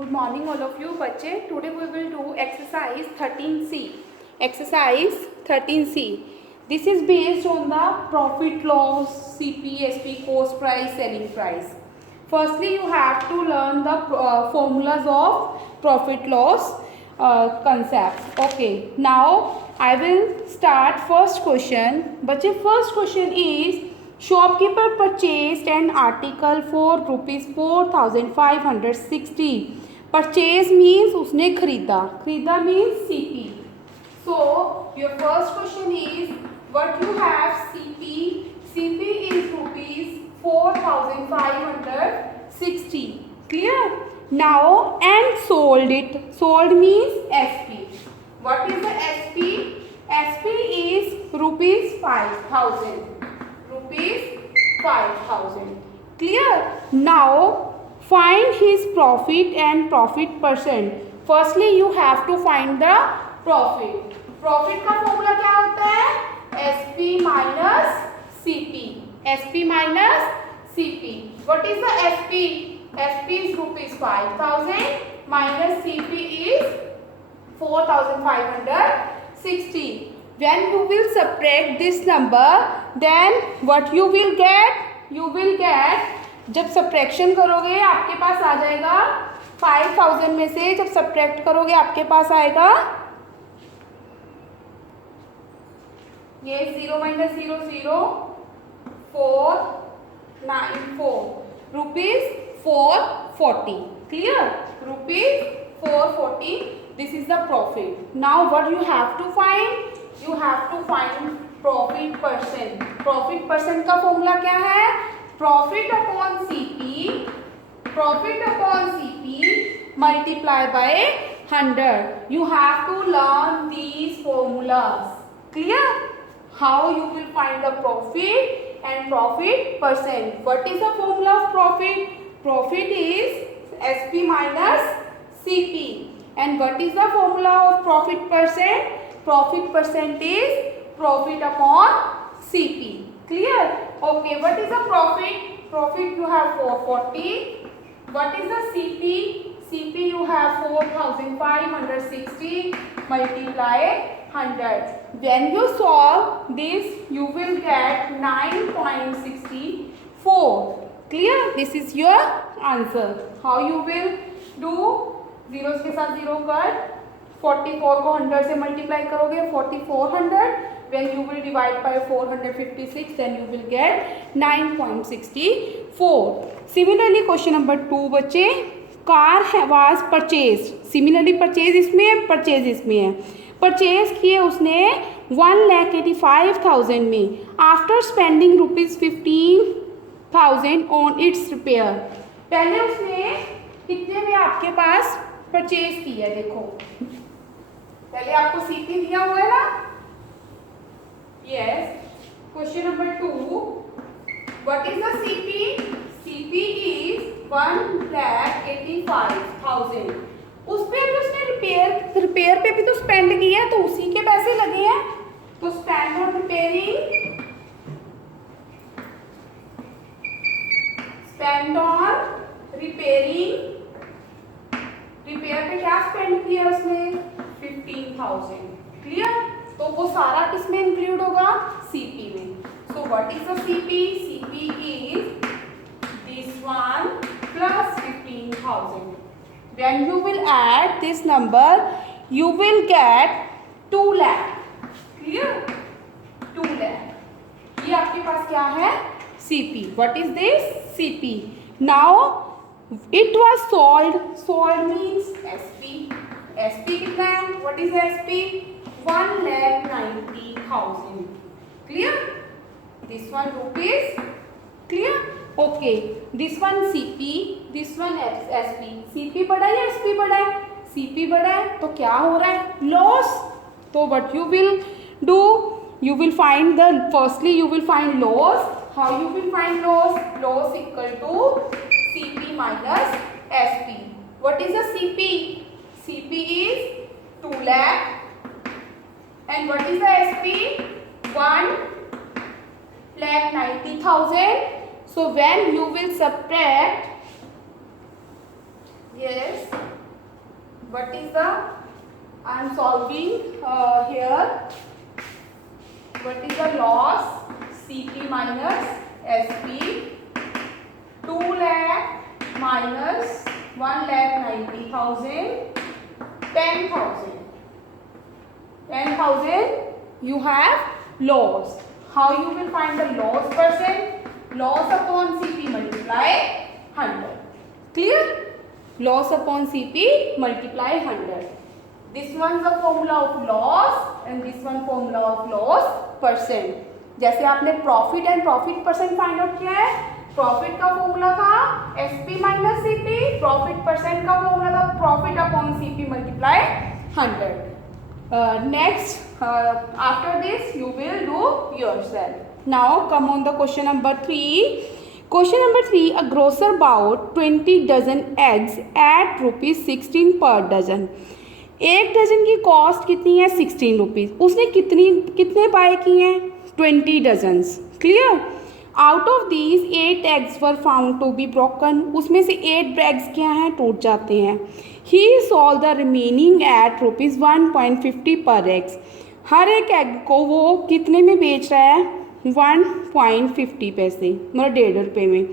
Good morning all of you बच्चे. Today we will do exercise 13C. Exercise 13C. This is based on the profit loss, CP, SP, cost price, selling price. Firstly you have to learn the formulas of profit loss concept. Okay, now I will start first question. बच्चे first question is shopkeeper purchased an article for rupees 4560. Purchase means उसने खरीदा. खरीदा means CP. So your first question is what you have CP. CP is rupees 4560. Clear. Now and sold it. Sold means SP. What is the SP. SP is rupees 5000. Rupees 5000. Clear. Now find his profit and profit percent. Firstly you have to find the profit. Profit का formula क्या होता है. SP minus CP. SP minus CP. What is the SP? SP is rupees 5000 minus CP is 4560. When you will subtract this number, then what you will get? You will get, जब subtraction करोगे आपके पास आ जाएगा 5000 में से जब subtract करोगे आपके पास आएगा ये 0 minus 0 0 494 rupees 440. Clear. Rupees 440. This is the profit. Now what you have to find. You have to find profit percent. Profit percent का फॉर्मूला क्या है. Profit upon CP. Profit upon CP multiply by 100. You have to learn these formulas. Clear? How you will find the profit and profit percent. What is the formula of profit? Profit is SP minus CP. And what is the formula of profit percent? Profit percent is profit upon CP. Clear. Okay, what is the profit. Profit you have 440. What is the CP. CP you have 4560 multiply 100. When you solve this you will get 9.64. Clear. This is your answer. How you will do. zeros के साथ zero cut. 44 को 100 से multiply करोगे 4400. When you will divide by 456, then you will get 9.64. Similarly, question number 2 बच्चे. Car was purchased. Similarly, purchase इसमें है, purchase इसमें है. Purchase किए उसने 1,85,000 में. After spending rupees 15,000 on its repair. पहले उसने कितने में आपके पास परचेज किया. देखो पहले आपको सीपी दिया हुआ है ना. Yes. Question number 2. What is the CP? CP is 1,85,000. उस पे भी उसने रिपेयर पे भी तो स्पेंड किया है तो उसी के पैसे लगे हैं. तो spend on repairing. Spend on repairing. Repair पे क्या स्पेंड किया उसने 15,000. क्लियर. तो वो सारा किस में इंक्लूड होगा. सीपी में. So what is the CP. CP is this one plus 15,000. When you will add this number you will get 2 lakh. Clear. 2 lakh. ये आपके पास क्या है CP. What is this CP. Now it was sold. Sold means SP. SP कितना है. What is SP. 1,90,000. Clear? This one rupees. Clear? Okay. This one CP. This one SP. CP बड़ा है या SP बड़ा है. CP बड़ा है तो क्या हो रहा है loss. तो what you will do. You will find the firstly you will find loss. How you will find loss. Loss equal to CP minus SP. What is the CP. CP is 2 lakh. And what is the SP? 1,90,000. So when you will subtract Yes. What is the? I am solving here. What is the loss? CP minus SP. 2 lakh minus 1,90,000. 10,000. 10,000. You have loss. How you will find the loss percent? Loss upon CP multiply 100. Clear? Loss upon CP multiply 100. This one is the formula of loss and this one formula of loss percent. जैसे आपने profit and profit percent find out किया है, profit का formula था SP minus CP, profit percent का formula था profit upon CP multiply 100. Next, after this you will do yourself. Now come on the question number 3. Question number 3, a grocer bought 20 dozen eggs at rupees 16 per dozen. एक dozen की cost कितनी है? 16 rupees. उसने कितने bye किए हैं? 20 dozens. Clear? Out of these 8 eggs were found to be broken. उसमें से 8 एग्स क्या हैं? टूट जाते हैं. He sold the remaining at rupees 1.50 per eggs. हर एक एग को वो कितने में बेच रहा है? 1.50 पैसे, मतलब 1.5 रुपये में.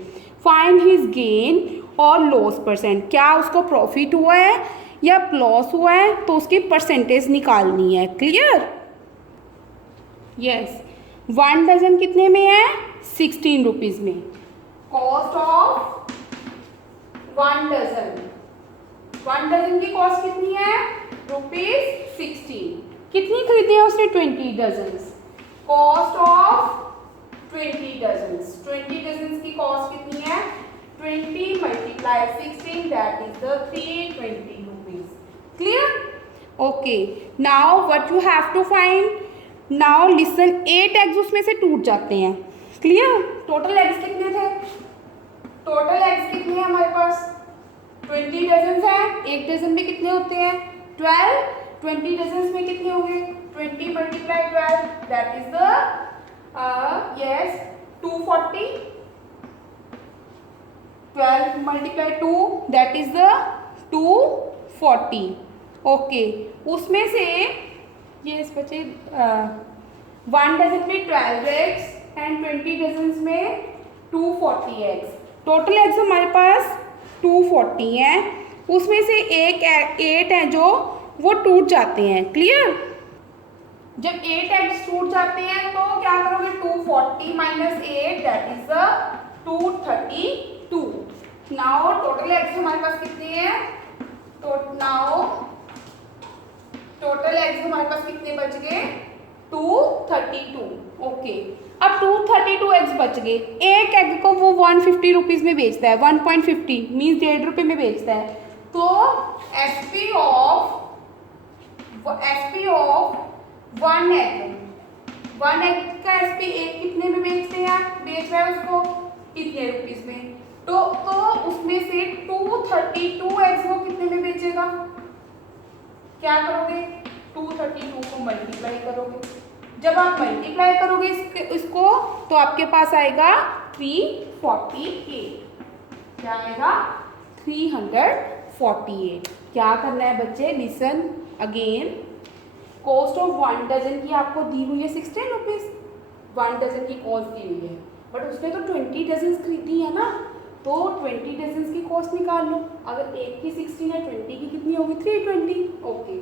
Find his gain or loss percent. क्या उसको प्रॉफिट हुआ है या लॉस हुआ है, तो उसकी परसेंटेज निकालनी है. क्लियर? यस. 1 डजन कितने में है? 16 रुपीज़ में. Cost of 1 dozen. 1 डजन की कॉस्ट कितनी है? ₹16. कितनी खरीदी है उसने? 20 dozens. Cost of 20 dozens. 20 dozens की कॉस्ट कितनी है? 20 multiply 16, that is the 320 rupees. Clear? Okay. Now what you have to find? Now listen, 8 eggs उसमें से टूट जाते हैं. क्लियर? टोटल एग्स कितने थे? टोटल एग्स कितने हैं हमारे पास? 20 डजन्स हैं. एक डजन में कितने होते हैं? 12. 20 डजन्स में कितने होंगे? 20 multiply 12, that is the yes 240. 12 multiply 2, that is the 240. Okay. उसमें से ये इस बचे 1 डजन में 12 एग्स एंड 20 डजन्स में 240 एग्स. टोटल एग्स हमारे पास 240 हैं. उसमें से 8 हैं जो वो टूट जाते हैं. क्लियर? जब 8 एग्स टूट जाते हैं तो क्या करोगे? 240 minus 8, that is the 232. Now total eggs हमारे पास कितने हैं? नाउ टोटल एग्स हमारे पास कितने बच गए? 232. ओके. अब 232 एग्स बच गए. एक एग को वो 150 रुपीज़ में बेचता है. 1.50 मीन्स 1.5 रुपये में बेचता है. तो एसपी ऑफ 1 एग का एसपी एक कितने में बेच रहा है उसको? कितने रुपीज़ में? तो उसमें से 232 एग्स वो कितने में बेचेगा? क्या करोगे? 232 को मल्टीप्लाई करोगे. जब आप मल्टीप्लाई करोगे इसको तो आपके पास आएगा 348. क्या आएगा? 348. क्या करना है बच्चे? Listen again. Cost of 1 dozen की आपको दी हुई है 16 रुपीज़. 1 डजन की कॉस्ट दी हुई है, बट उसने तो 20 डजन खरीदी है ना, तो 20 डजन की कॉस्ट निकाल लो. अगर एक की 16 है, 20 की कितनी होगी? 320. ओके.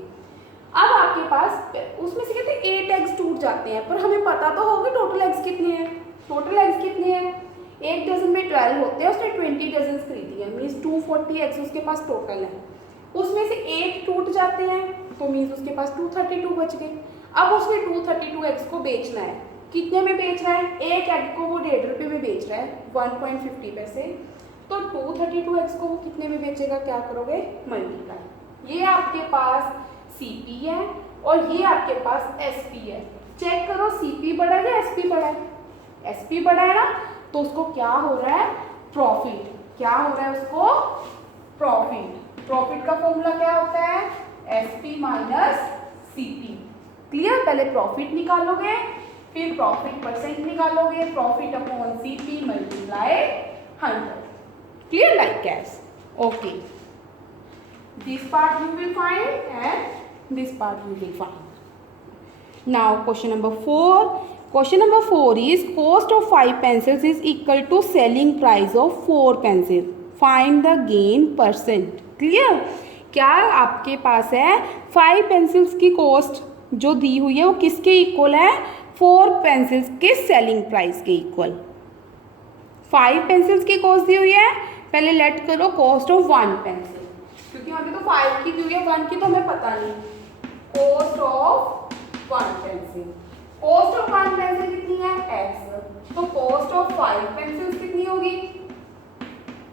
अब आपके पास उसमें से कहते हैं 8 एग्स टूट जाते हैं, पर हमें पता तो होगा टोटल एग्स कितने हैं. टोटल एग्स कितने हैं? एक डजन में 12 होते हैं, उसने 20 डजन खरीदी है, मीन्स 240 एग्स उसके पास टोटल है. उसमें से 8 टूट जाते हैं तो मीन्स उसके पास 232 बच गए. अब उसने 232 एग्स को बेचना है. कितने में बेच रहा है? एक एग को वो 1.5 रुपये में बेच रहा है, 1.50 पैसे. तो 232 एग्स को वो कितने में बेचेगा? क्या करोगे? मल्टीप्लाई. ये आपके पास CP है और ये आपके पास SP है. चेक करो CP बड़ा है या SP बड़ा है? SP बड़ा है ना, तो उसको क्या हो रहा है? प्रॉफिट. क्या हो रहा है उसको? प्रॉफिट. प्रॉफिट का फॉर्मूला क्या होता है? SP minus CP. क्लियर? पहले प्रॉफिट निकालोगे, फिर प्रॉफिट परसेंट निकालोगे. Profit upon CP multiply 100. Clear? Like cash. Okay. This part you will find and this part you will find. Now question number 4. Question number 4 is cost of 5 pencils is equal to selling price of 4 pencils. Find the gain %. Clear? क्या आपके पास है 5 pencils की cost जो दी हुई है वो किसके इक्वल है? 4 पेंसिल्स के सेलिंग प्राइस के इक्वल. 5 पेंसिल्स की कॉस्ट दी हुई है. पहले लेट करो कॉस्ट ऑफ 1 पेंसिल, क्योंकि हमें तो 5 की दी हुई है, 1 की तो हमें पता नहीं. Cost of 1 pencil. Cost of 1 pencil कितनी है? x. तो कॉस्ट ऑफ 5 पेंसिल्स कितनी होगी?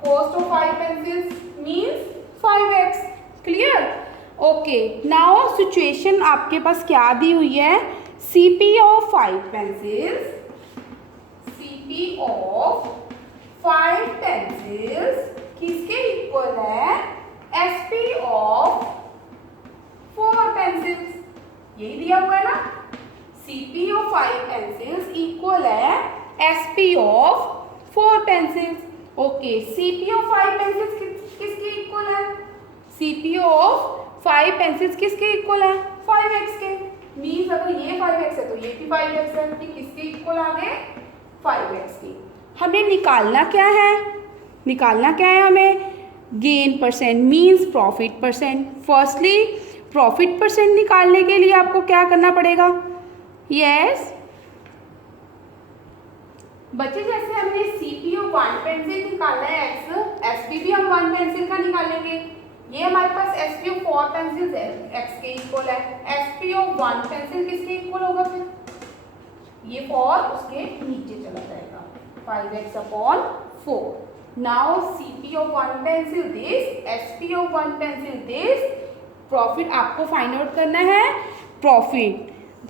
Cost of 5 pencils means 5x. Clear? Okay. Now situation आपके पास क्या दी हुई है? CP of 5 pencils. CP of 5 pencils किसके इक्वल है? SP of 4 pencils. यही दिया हुआ है ना. CP ऑफ 5 पेंसिल्स इक्वल है SP of 4 pencils. Okay. CP of 5 pencils किसके इक्वल है? CP ऑफ 5 पेंसिल्स किसके इक्वल है? 5x के. मीन्स अगर ये 5x है तो ये भी 5x है. कि किसके इक्वल आ गए? 5x के. हमें निकालना क्या है? निकालना क्या है हमें? Gain % means profit %. Firstly profit % निकालने के लिए आपको क्या करना पड़ेगा? यस बच्चे, जैसे हमने CP ऑफ 1 पेंसिल निकाला है x, SP भी हम 1 पेंसिल का निकालेंगे. ये हमारे पास SP ऑफ 4 पेंसिल्स है, x के इक्वल है. SP ऑफ 1 पेंसिल किसके इक्वल होगा? फिर ये 4 उसके नीचे चला जाएगा. 5x upon 4. Now CP of 1 pencil this, SP of 1 pencil this. Profit आपको फाइंड आउट करना है. प्रॉफिट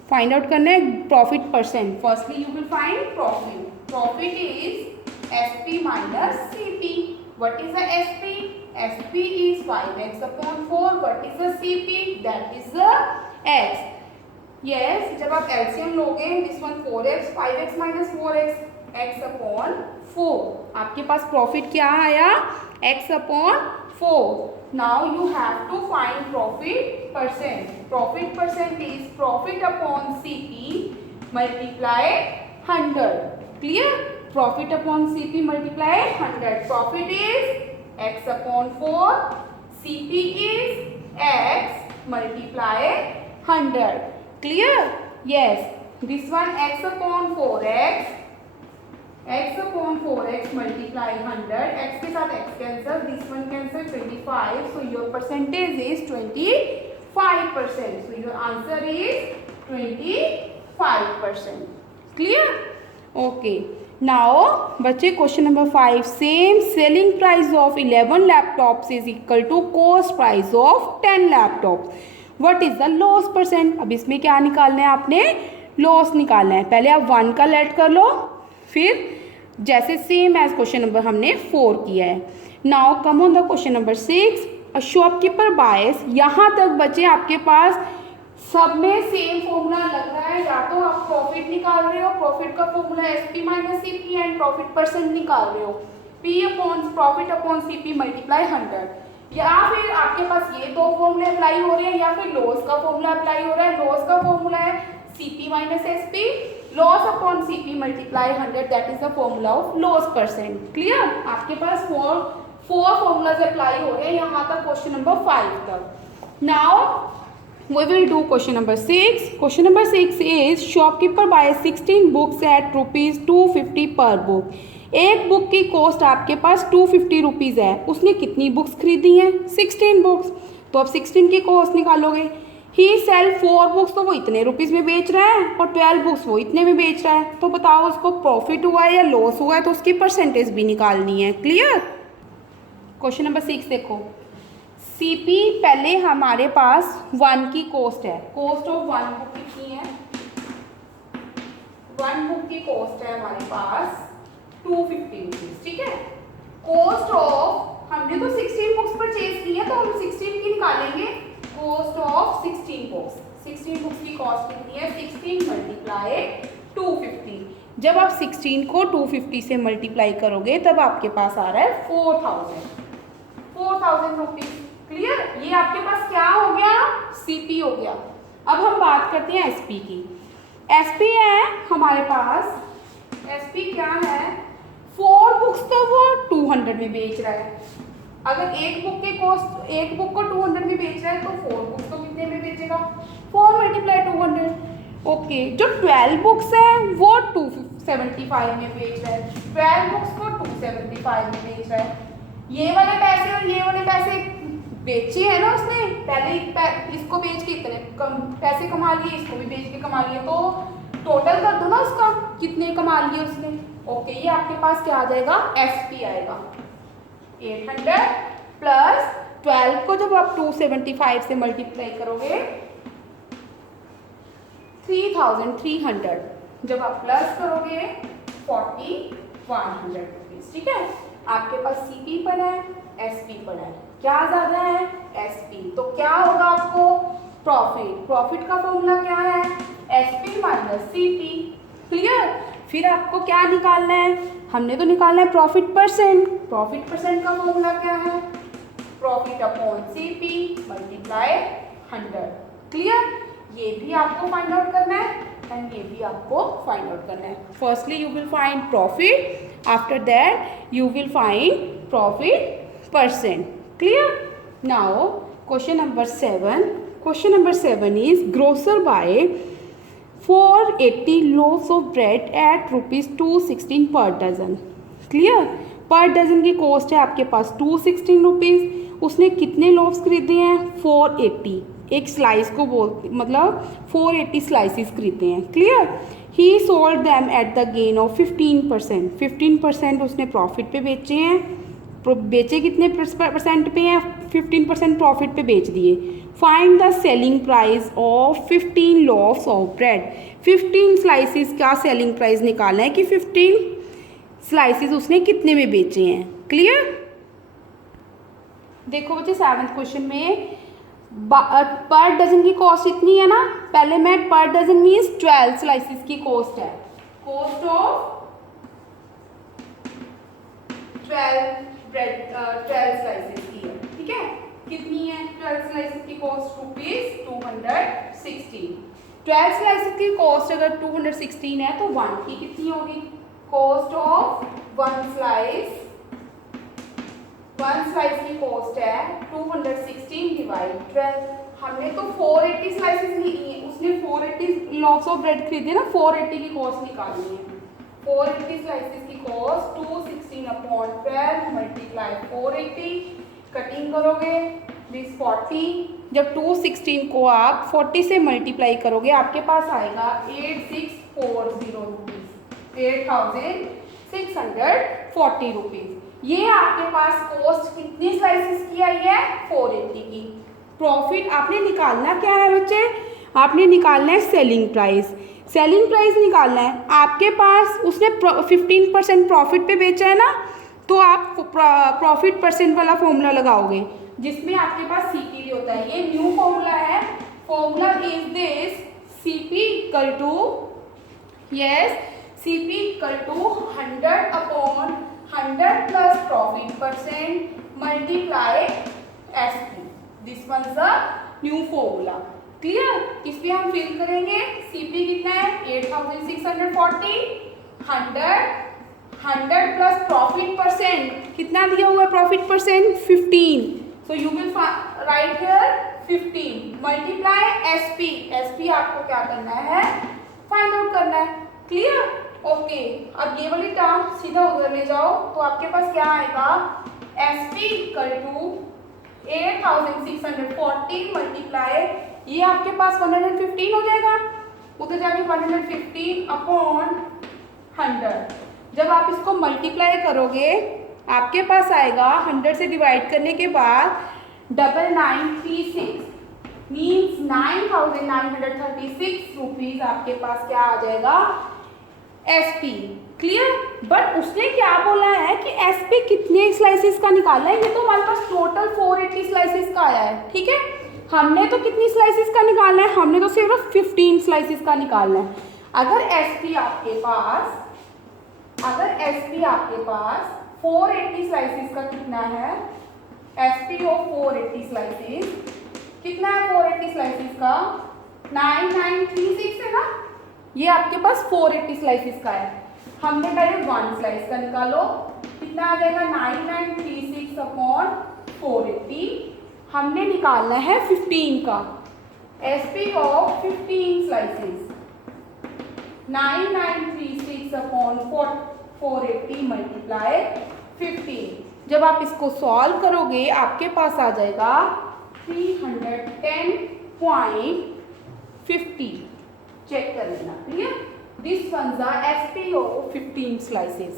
फाइंड आउट करना है. Profit %. Firstly you will find profit. Profit is SP minus CP. What is the SP? SP is 5x upon 4. What is the CP? That is the x. Yes, जब आप LCM लोगे, this one 4x, 5x minus 4x, x upon 4. आपके पास profit क्या आया? x upon 4. Now you have to find profit %. Profit % is profit upon CP multiply 100. Clear? Profit upon CP multiply 100. Profit is x upon 4. CP is x multiply 100. Clear? Yes. This one x upon 4x. X upon 4x multiply 100. X के साथ x cancel. This one cancel 25. So your percentage is 25%. So your answer is 25%. Clear? Okay. Now बच्चे question number 5. Same selling price of 11 laptops is equal to cost price of 10 laptops. What is the loss %? अब इसमें क्या निकालना है? आपने loss निकालना है. पहले आप 1 का लेट कर लो, फिर जैसे सेम एज क्वेश्चन नंबर हमने 4 किया है. Now come on the question number 6. A shopkeeper buys. यहाँ तक बच्चे आपके पास सब में सेम फॉर्मूला लग रहा है. या तो आप प्रॉफिट निकाल रहे हो, प्रॉफिट का formula SP minus CP and profit % निकाल रहे हो. P upon profit upon CP multiply 100. या फिर आपके पास ये दो फॉर्मूले अप्लाई हो रहे हैं, या फिर लॉस का फॉर्मूला अप्लाई हो रहा है. लॉस का फॉर्मूला है CP minus SP. Loss upon CP multiply 100. That is the formula of loss %. Clear? आपके पास 4 फॉर्मूलाज अप्लाई हो रहे हैं यहाँ तक क्वेश्चन नंबर 5 तक. Now we will do question number 6. Question number 6 is shopkeeper buys 16 books at rupees 250 per book. एक book की cost आपके पास 250 रुपीज़ है. उसने कितनी बुक्स खरीदी हैं? 16 बुक्स. तो अब 16 की कॉस्ट निकालोगे. ही सेल 4 बुक्स, तो वो इतने रुपीज़ में बेच रहा है, और 12 बुक्स वो इतने में बेच रहा है. तो बताओ उसको प्रॉफिट हुआ है या लॉस हुआ है, तो उसकी परसेंटेज भी निकालनी है. क्लियर? क्वेश्चन नंबर 6 देखो. CP पहले हमारे पास 1 की कॉस्ट है. कॉस्ट ऑफ 1 बुक कितनी है? 1 बुक की कॉस्ट है हमारे पास 250 रुपीज़. ठीक है. कॉस्ट ऑफ, हमने तो 16 बुक्स परचेज की है, तो हम 16 की निकालेंगे. Cost of 16 books. 16 बुक्स की कॉस्ट कितनी है? 16 मल्टीप्लाई 250. जब आप 16 को 250 से मल्टीप्लाई करोगे तब आपके पास आ रहा है 4000 रुपीज़. क्लियर? ये आपके पास क्या हो गया, सीपी हो गया। अब हम बात करते हैं एसपी की। एसपी है हमारे पास, एसपी क्या है, 4 बुक्स तो वो 200 में बेच रहा है। अगर एक बुक के कॉस्ट, एक बुक को 200 में बेच रहा है तो 4 बुक्स तो कितने में बेचेगा, 4 × 200। ओके, जो 12 बुक्स है वो 275 में बेच रहा है, 12 बुक्स को 275 में बेच रहा है। ये वाले पैसे और ये वाले पैसे बेचे हैं ना उसने, पहले इसको बेच के इतने कम पैसे कमा लिए, इसको भी बेच के कमा लिए, तो टोटल कर दो ना उसका कितने कमा लिए उसने। ओके, ये आपके पास क्या आ जाएगा, एसपी आएगा। 800 प्लस 12 को जब आप 275 से मल्टीप्लाई करोगे 3300, जब आप प्लस करोगे 4100 रुपीज। ठीक है, आपके पास सीपी पर है, एसपी पर है, क्या ज्यादा है, एसपी। तो क्या होगा आपको, प्रॉफिट। प्रॉफिट का फॉर्मूला क्या है, एसपी माइनस सीपी। क्लियर। फिर आपको क्या निकालना है, हमने तो निकालना है प्रॉफिट परसेंट। प्रॉफिट परसेंट का फॉर्मूला क्या है, profit upon CP multiply 100। Clear. ये भी आपको फाइंड आउट करना है एंड ये भी आपको फाइंड आउट करना है। Firstly you will find profit, after that you will find profit percent. Clear? Now question number 7. Question number 7 is grocer buy 480 loaves of bread at rupees 216 per dozen. Clear? Per dozen की cost है आपके पास 216 rupees. उसने कितने loaves खरीदे हैं, 480। एक slice को मतलब 480 स्लाइसिस खरीदे हैं। Clear. He sold them at the gain of 15%। 15% उसने प्रॉफिट पे बेचे हैं। बेचे कितने परसेंट पे हैं, 15% प्रॉफिट पे बेच दिए। Find the selling price of 15 loaves of bread. 15 slices का सेलिंग प्राइस निकालना है कि 15 स्लाइसिस उसने कितने में बेचे हैं। क्लियर। देखो बच्चे 7th क्वेश्चन में पर डजन की कॉस्ट इतनी है ना, पहले मैं पर डजन मीन्स 12 स्लाइसिस की कॉस्ट है, कॉस्ट ऑफ 12 ब्रेड 12 स्लाइसिस की है। ठीक है, कितनी है 12 स्लाइसिस की कॉस्ट, रुपीज 216। 12 स्लाइसिस की कॉस्ट अगर 216 है तो 1 की कितनी होगी, कॉस्ट ऑफ 1 स्लाइस की कॉस्ट है 216 डिवाइड 12। हमने तो 480 स्लाइसेस ली है, उसने 480 लॉट्स ऑफ ब्रेड खरीदे ना, 480 की कॉस्ट निकालनी है। 480 स्लाइसेस की कॉस्ट 216 अपॉन 12 मल्टीप्लाई 480, कटिंग करोगे दिस 40। जब 216 को आप 40 से मल्टीप्लाई करोगे आपके पास आएगा 8640 रुपीज़, 8640 रुपीज़। ये आपके पास कॉस्ट कितनी स्लाइसेस की आई है, 480 की। प्रॉफिट आपने निकालना क्या है बच्चे, आपने निकालना है सेलिंग प्राइस। सेलिंग प्राइस निकालना है आपके पास, उसने 15% प्रॉफिट पे बेचा है ना, तो आप प्रॉफिट परसेंट वाला फॉर्मूला लगाओगे जिसमें आपके पास सीपी भी होता है। ये न्यू फॉर्मूला है, formula is this, CP equal to, yes, CP equal to 100 upon 100 plus profit percent multiply SP. This one is the new formula. Clear. इस पे हम फिल करेंगे, सीपी कितना है 8640, 100 प्लस प्रॉफिट परसेंट कितना दिया हुआ है, profit percent 15, so you will right here 15 multiply SP. SP आपको क्या करना है, फाइंड आउट करना है। क्लियर। ओके, अब ये वाली टर्म सीधा उधर ले जाओ तो आपके पास क्या आएगा, एसपी इक्वल टू 8640 मल्टीप्लाई, ये आपके पास 115 हो जाएगा, उधर जाके 115 अपॉन 100। जब आप इसको मल्टीप्लाई करोगे आपके पास आएगा 100 से डिवाइड करने के बाद 9936 मीन्स 9936 रुपीज आपके पास क्या आ जाएगा, एसपी। क्लियर। बट उसने क्या बोला है कि एसपी कितने स्लाइसेस का निकालना है, ये तो हमारे पास टोटल 480 स्लाइसेस का आया है। ठीक है, हमने तो कितनी स्लाइसेस का निकालना है, हमने तो सिर्फ 15 स्लाइसेस का निकालना है। अगर एसपी आपके पास 480 स्लाइसेस का कितना है, SP ऑफ 480 स्लाइसेस कितना है? 480 स्लाइसेस का 9936 है ना, ये आपके पास 480 स्लाइसेस का है। हमने पहले 1 स्लाइस का निकालो, कितना आ जाएगा? 9936 अपॉन 480। हमने निकालना है 15 का, SP of 15 slices 9936 upon 480 multiply 15। जब आप इसको सॉल्व करोगे आपके पास आ जाएगा 310.50। चेक कर लेना, clear? This one the SP of 15 slices.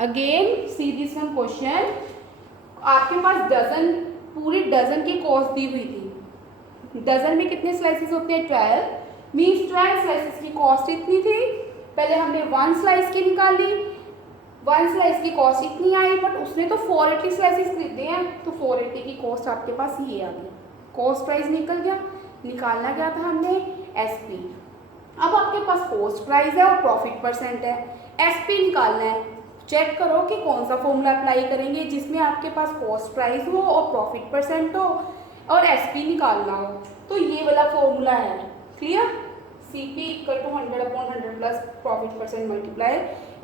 Again see this one question. आपके पास डजन, पूरी डजन की कॉस्ट दी हुई थी। डजन में कितने स्लाइसेस होते हैं? 12 मीन्स 12 स्लाइसेस की कॉस्ट इतनी थी। पहले हमने 1 स्लाइस की निकाली, 1 स्लाइस की कॉस्ट इतनी आई, बट उसने तो 480 स्लाइसेस खरीदे हैं, तो 480 की कॉस्ट आपके पास ये आ गई। कॉस्ट प्राइस निकल गया, निकालना क्या था हमने? SP। अब आपके पास कॉस्ट प्राइस है और प्रॉफिट परसेंट है, SP निकालना है। चेक करो कि कौन सा फॉर्मूला अप्लाई करेंगे जिसमें आपके पास कॉस्ट प्राइस हो और प्रॉफिट परसेंट हो और SP निकालना हो। तो ये वाला फॉर्मूला है, clear? CP equal to 100/100 plus profit percent multiply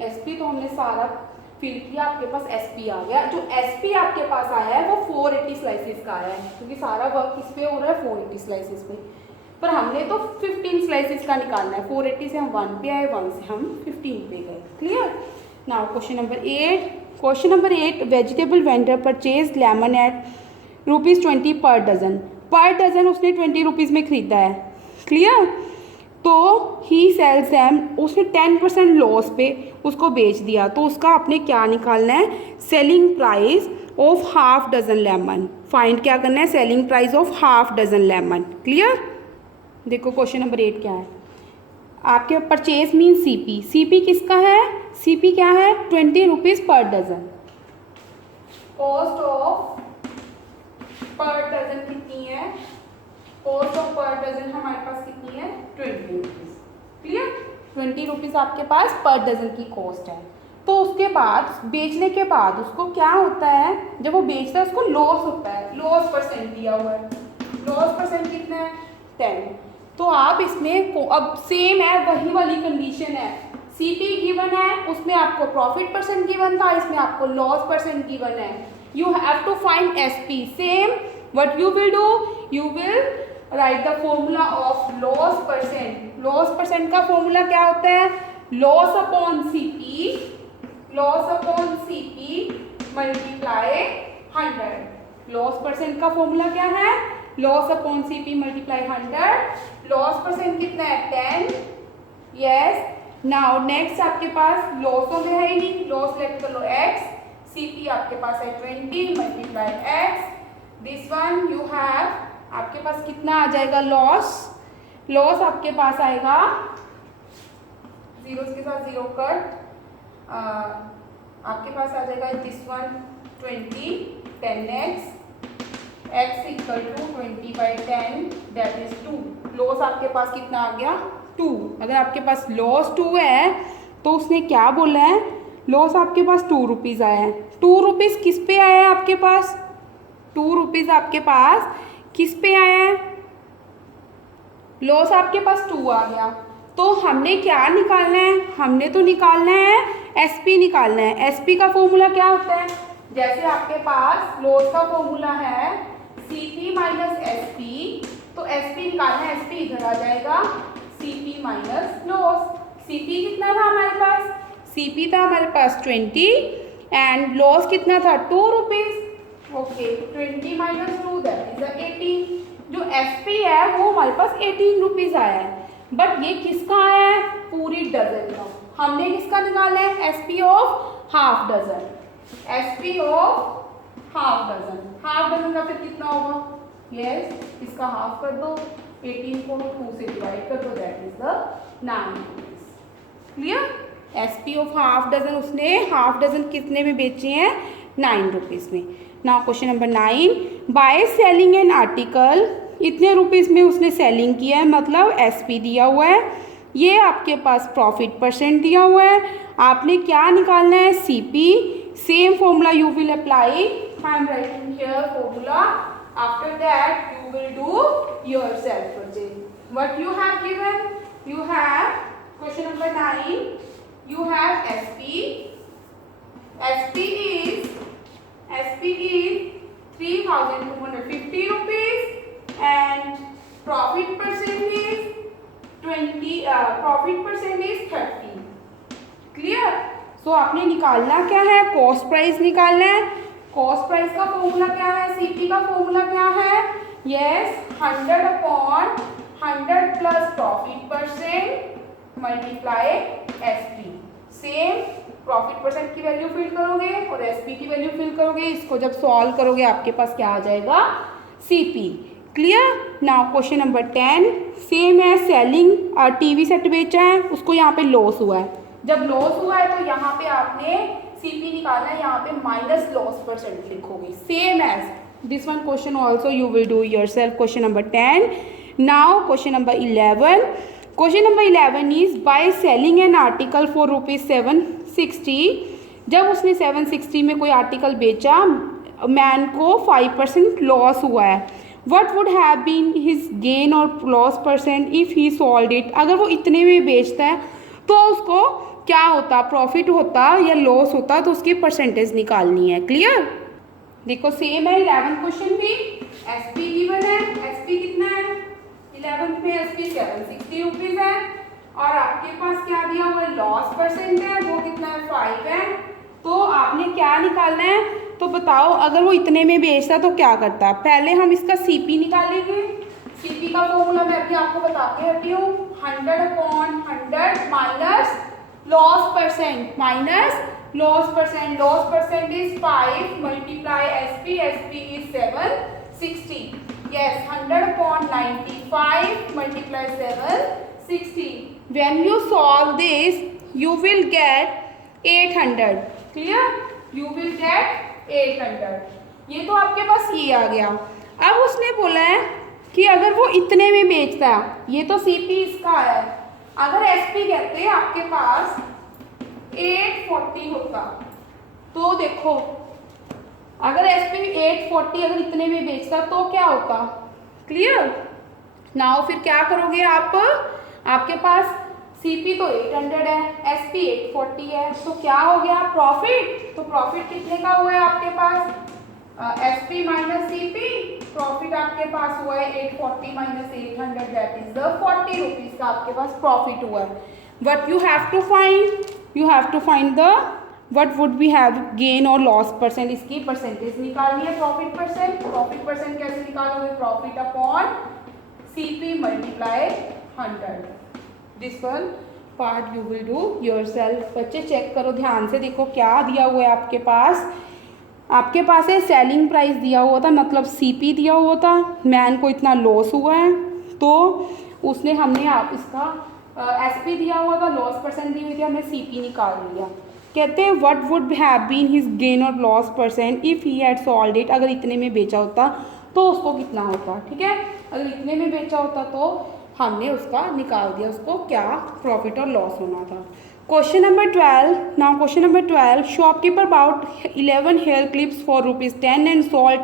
SP। तो हमने सारा फिल किया, आपके पास SP आ गया। जो SP आपके पास आया है वो 480 स्लाइसेस का आया है, क्योंकि सारा वर्क किस पे हो रहा है? 480 स्लाइसेस पे। पर हमने तो 15 स्लाइसेस का निकालना है। 480 से हम 1 पे आए, 1 से हम 15 पे गए, clear? Now question number 8। Question number 8, vegetable vendor purchase lemon at ₹20 per dozen. पर डजन उसने 20 रुपीज़ में खरीदा है, क्लियर? तो ही सेल्स दैम, उसने 10% लॉस पे उसको बेच दिया। तो उसका आपने क्या निकालना है? Selling price of half dozen lemon. Find क्या करना है? Selling price of half dozen lemon, clear? देखो क्वेश्चन नंबर 8 क्या है आपके? Purchase mean CP। CP किसका है? CP क्या है? 20 rupees per dozen. Cost of per dozen कितनी है? कॉस्ट ऑफ पर डजन हमारे पास कितनी है? 20 रुपीज़, क्लियर? 20 रुपीज़ आपके पास पर डजन की कॉस्ट है। तो उसके बाद बेचने के बाद उसको क्या होता है? जब वो बेचता है उसको लॉस होता है। लॉस परसेंट दिया हुआ है, लॉस परसेंट कितना है? 10। तो आप इसमें अब सेम है, वही वाली कंडीशन है। CP गिवन है, उसमें आपको प्रॉफिट परसेंट गिवन था, इसमें आपको लॉस परसेंट गिवन है। You have to find SP। Same what you will do, you will write the formula of loss percent. Loss percent का फॉर्मूला क्या होता है? Loss upon CP, loss upon CP multiply 100। Loss percent का formula क्या है? Loss upon CP multiply 100। Loss percent कितना है? 10। Yes. Now next आपके पास लॉसों में है ही नहीं, लॉस लेट कर लो x। CP आपके पास है 20 multiply x। This one you have, आपके पास कितना आ जाएगा? लॉस। लॉस आपके पास आएगा, जीरोस के साथ जीरो कट, आपके पास आ जाएगा this one 20 10x x equal to 20/10 that is 2। Loss आपके पास कितना आ गया? 2। अगर आपके पास लॉस 2 है तो उसने क्या बोला है? लॉस आपके पास 2 रुपीज़ आया है। 2 रुपीज़ किस पे आया है आपके पास? 2 रुपीज़ आपके पास किस पे आया है? लॉस आपके पास 2 आ गया। तो हमने क्या निकालना है? हमने तो निकालना है SP निकालना है। SP का फॉर्मूला क्या होता है? जैसे आपके पास लॉस का फॉर्मूला है CP माइनस SP, तो SP निकालना है, SP इधर आ जाएगा, CP माइनस लॉस। CP कितना था हमारे पास? CP था हमारे पास 20 एंड लॉस कितना था? 2 rupees. Okay, 20 minus 2 that is 18। जो SP है वो हमारे पास 18 रुपीज़ आया है। बट ये किसका आया है? पूरी डजन का। हमने किसका निकाला है? SP of half dozen. SP of half dozen. Half dozen का फिर कितना होगा? यस, इसका हाफ कर दो, 18 को 2 से डिवाइड कर दो, that is the 9 rupees, clear? SP of half dozen, उसने हाफ डजन कितने में बेचे हैं? 9 रुपीज़ में। Now question number 9, by selling an article, इतने रुपीज़ में उसने सेलिंग किया है, मतलब SP दिया हुआ है। ये आपके पास प्रॉफिट परसेंट दिया हुआ है। आपने क्या निकालना है? CP। Same formula you will apply I am writing here formula. After that you will do your self purchase. What you have given? You have question number 9. You have SP. SP is 3,250 rupees and profit percent is 20. Profit percent is 30. Clear? सो आपने निकालना क्या है? Cost price निकालना है. Cost price का formula क्या है? CP का फॉर्मूला क्या है? Yes, 100 upon 100 plus profit percent multiply SP. Same profit percent की वैल्यू फिल करोगे और एसपी की वैल्यू फिल करोगे. इसको जब सॉल्व करोगे आपके पास क्या आ जाएगा? CP. Clear? Now question number 10. Same है, सेलिंग टीवी सेट बेचा है, उसको यहाँ पे लॉस हुआ है. जब लॉस हुआ है तो यहाँ पे आपने सीपी निकालना है. यहाँ पे माइनस लॉस परसेंट लिखोगे. Same as this one question also you will do yourself. Question number 10. Now question number 11. Question number 11 is by selling an article for ₹760. जब उसने 760 में कोई आर्टिकल बेचा, मैन को 5% लॉस हुआ है. What would have been his gain or loss percent if he sold it. अगर वो इतने में बेचता है तो उसको क्या होता? प्रॉफिट होता या लॉस होता? तो उसकी परसेंटेज निकालनी है. क्लियर? देखो सेम है 11 क्वेश्चन भी. एसपी गिवन है. एसपी कितना है? 11 में एसपी 760 रुपीज है और आपके पास क्या दिया हुआ है? लॉस परसेंट है, वो कितना है? 5 है. तो आपने क्या निकालना है? तो बताओ, अगर वो इतने में बेचता तो क्या करता? पहले हम इसका सीपी निकालेंगे. सीपी का फॉर्मूला मैं अभी आपको बता के हटी हूँ. 100 upon 100 minus loss percent minus loss percent. Loss percent is 5 multiply SP. SP is 760. yes, 100 upon 95 multiply 760. when you solve this you will get 800. clear? you will get 800. ये तो आपके पास ये आ गया. अब उसने बोला है कि अगर वो इतने में बेचता है, ये तो सीपी इसका है. अगर एसपी कहते हैं आपके पास 840 होता, तो देखो अगर एसपी 840 अगर इतने में बेचता तो क्या होता? क्लियर? नाउ फिर क्या करोगे आप? आपके पास सीपी तो 800 है, एसपी 840 है, तो क्या हो गया? प्रॉफिट. तो प्रॉफिट कितने का हुआ है आपके पास? SP minus CP. प्रॉफिट आपके पास हुआ है 840 minus 800, that is the 40 rupees का आपके पास प्रॉफिट हुआ है. But you have to find, you have to find the what would be have gain or loss percent. इसकी परसेंटेज निकालनी है. Profit percent. प्रॉफिट परसेंट कैसे निकालोगे? Profit upon CP multiply 100. This one part you will do yourself. बच्चे check करो ध्यान से, देखो क्या दिया हुआ है आपके पास. आपके पास है सेलिंग प्राइस दिया हुआ था, मतलब सीपी दिया हुआ था. मैन को इतना लॉस हुआ है तो उसने हमने आप इसका एसपी दिया हुआ था, लॉस परसेंट दी हुई थी, हमने सीपी निकाल लिया. कहते हैं what would have been his gain or loss percent if he had sold it. अगर इतने में बेचा होता तो उसको कितना होता? ठीक है, अगर इतने में बेचा होता तो हमने उसका निकाल दिया, उसको क्या प्रॉफिट और लॉस होना था. Question number 12. Now question number 12. Shopkeeper bought 11 hair clips for ₹10 and sold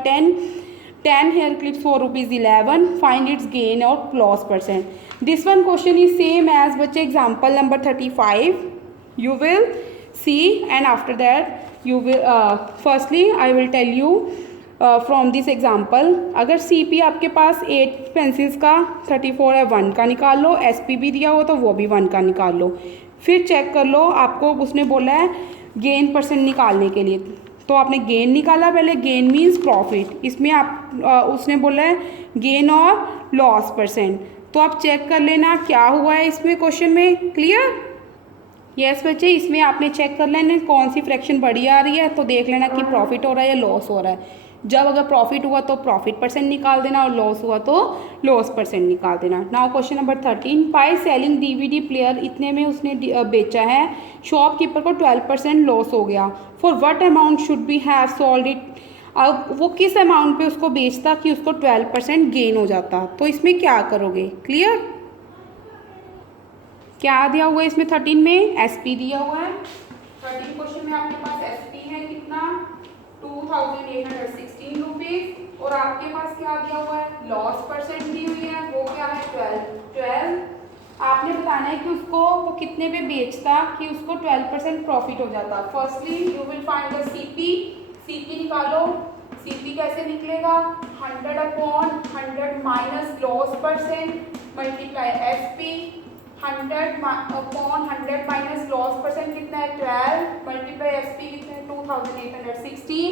10 hair clips for ₹11. Find its gain or loss percent. This one question is same as बच्चे example number 35. You will see and after that you will firstly I will tell you from this example. अगर CP आपके पास 8 pencils का 34 है, 1 का निकाल लो. SP भी दिया हो तो वो भी 1 का निकाल लो. फिर चेक कर लो, आपको उसने बोला है गेन परसेंट निकालने के लिए, तो आपने गेन निकाला पहले. Gain means profit. इसमें आप उसने बोला है गेन और लॉस परसेंट, तो आप चेक कर लेना क्या हुआ है इसमें क्वेश्चन में. क्लियर? यस बच्चे, इसमें आपने चेक कर लेना कौन सी फ्रैक्शन बड़ी आ रही है, तो देख लेना कि प्रॉफिट हो रहा है या लॉस हो रहा है. जब अगर प्रॉफिट हुआ तो प्रॉफिट परसेंट निकाल देना और लॉस हुआ तो लॉस परसेंट निकाल देना. Now question number 13. By selling DVD player, इतने में उसने बेचा है, शॉपकीपर को 12% लॉस हो गया. For what amount should be have sold it. अब वो किस अमाउंट पे उसको बेचता कि उसको 12% गेन हो जाता, तो इसमें क्या करोगे? क्लियर? क्या दिया हुआ है इसमें 13 में? एसपी दिया हुआ है. 13 क्वेश्चन में आपके पास एसपी है कितना? 2816 रुपीज। और आपके पास क्या दिया हुआ है, लॉस परसेंट दी हुई है, वो क्या है 12। आपने बताना है कि उसको वो कितने पे बेचता कि उसको 12% प्रॉफिट हो जाता। Firstly you will find the CP. CP निकालो। सीपी कैसे निकलेगा, 100/100 minus loss percent multiply SP. 100/100 minus loss percent कितना है 12 मल्टीप्लाई एसपी कितना है 2816।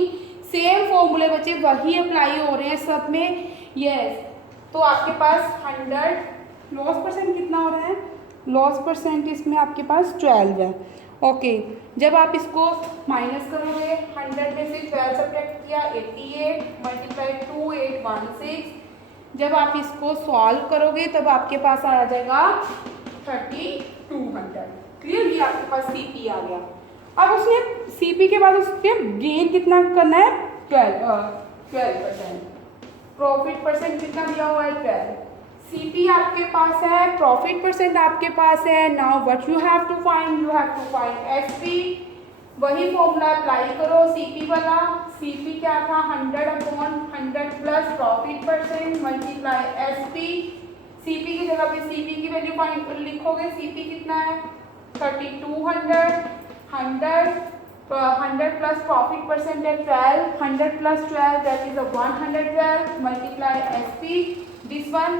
सेम फॉर्मूले बच्चे वही अप्लाई हो रहे हैं सब में। यस, तो आपके पास 100 लॉस परसेंट कितना हो रहा है, लॉस परसेंट इसमें आपके पास 12 है। ओके, जब आप इसको माइनस करोगे 100 में से 12 सब्ट्रैक्ट किया 88 मल्टीप्लाई 2816। जब आप इसको सॉल्व करोगे तब आपके पास आ जाएगा 3200। क्लियर, ये आपके पास सीपी आ गया। अब उसने सीपी के बाद उसके गेन कितना करना है 12%। प्रॉफिट परसेंट कितना दिया हुआ है 12। सीपी आपके पास है, प्रॉफिट परसेंट आपके पास है। Now what you have to find, you have to find SP. वही फॉर्मूला अप्लाई करो सीपी वाला। सीपी क्या था 100/100 plus profit percent multiply SP. CP की जगह पे सीपी की वैल्यू फाइंड लिखोगे। सीपी कितना है 3200। 100 प्लस प्रॉफिट परसेंट है 12। 100 plus 12 that is 112 multiply SP. This one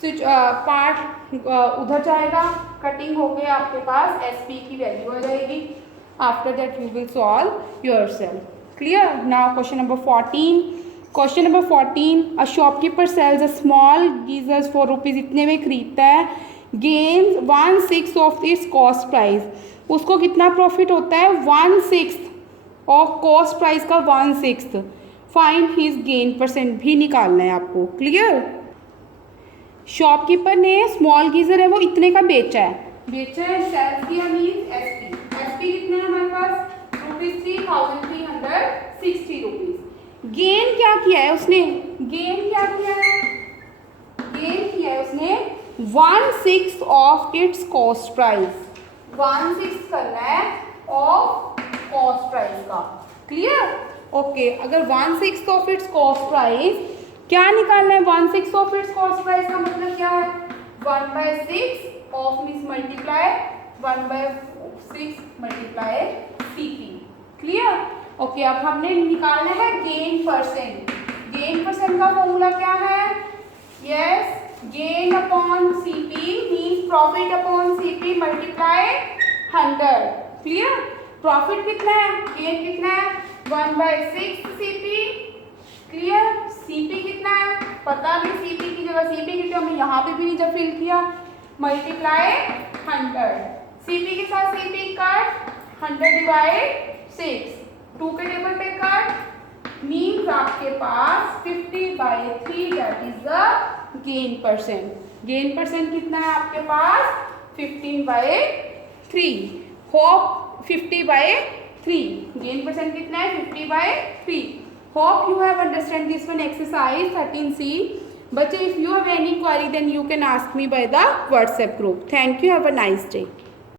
switch part उधर जाएगा, कटिंग हो गया, आपके पास एसपी की वैल्यू आ जाएगी। After that you will solve yourself. Clear. Now question number 14। Question number 14, a shopkeeper sells a small geysers for rupees, इतने में खरीदता है, gains 1/6 of its cost price. उसको कितना प्रॉफिट होता है 1/6 ऑफ कॉस्ट प्राइस का 1/6। फाइंड हिज गेन परसेंट भी निकालना है आपको। क्लियर। शॉपकीपर ने स्मॉल गीजर है वो इतने का बेचा है, सेल्स किया मीन्स एसपी। एसपी कितने हैं हमारे पास ₹3,360 रुपीज। गेन क्या किया है उसने, गेन क्या किया है, गेन किया है उसने 1/6 ऑफ इट्स कॉस्ट प्राइस। 1/6 करना है ऑफ कॉस्ट प्राइस का। क्लियर। ओके, अगर 1/6 ऑफ इट्स कॉस्ट प्राइस क्या निकालना है, 1/6 ऑफ इट्स कॉस्ट प्राइस का मतलब क्या है 1/6 of means multiply 1/6 multiply CP. Clear. Okay, अब हमने निकालना है गेन परसेंट। गेन परसेंट का फॉर्मूला क्या है, yes, gain upon CP means profit upon CP multiply 100। Clear. Profit कितना है, गेन कितना है 1/6 सीपी। क्लियर। सीपी कितना है पता नहीं, सीपी की जगह सीपी कितना हमने यहाँ पे भी नहीं जब फिल किया, मल्टीप्लाई 100। सीपी के साथ सीपी कट 100/6, 2 के टेबल पे कट मीन्स आपके पास 50/3 that is the gain percent. Gain percent कितना है आपके पास 15/3। होप 50/3 गेन परसेंट कितना है 50/3। Hope you have understand this one exercise 13C. But if you have any query then you can ask me by the WhatsApp group. Thank you. Have a nice day.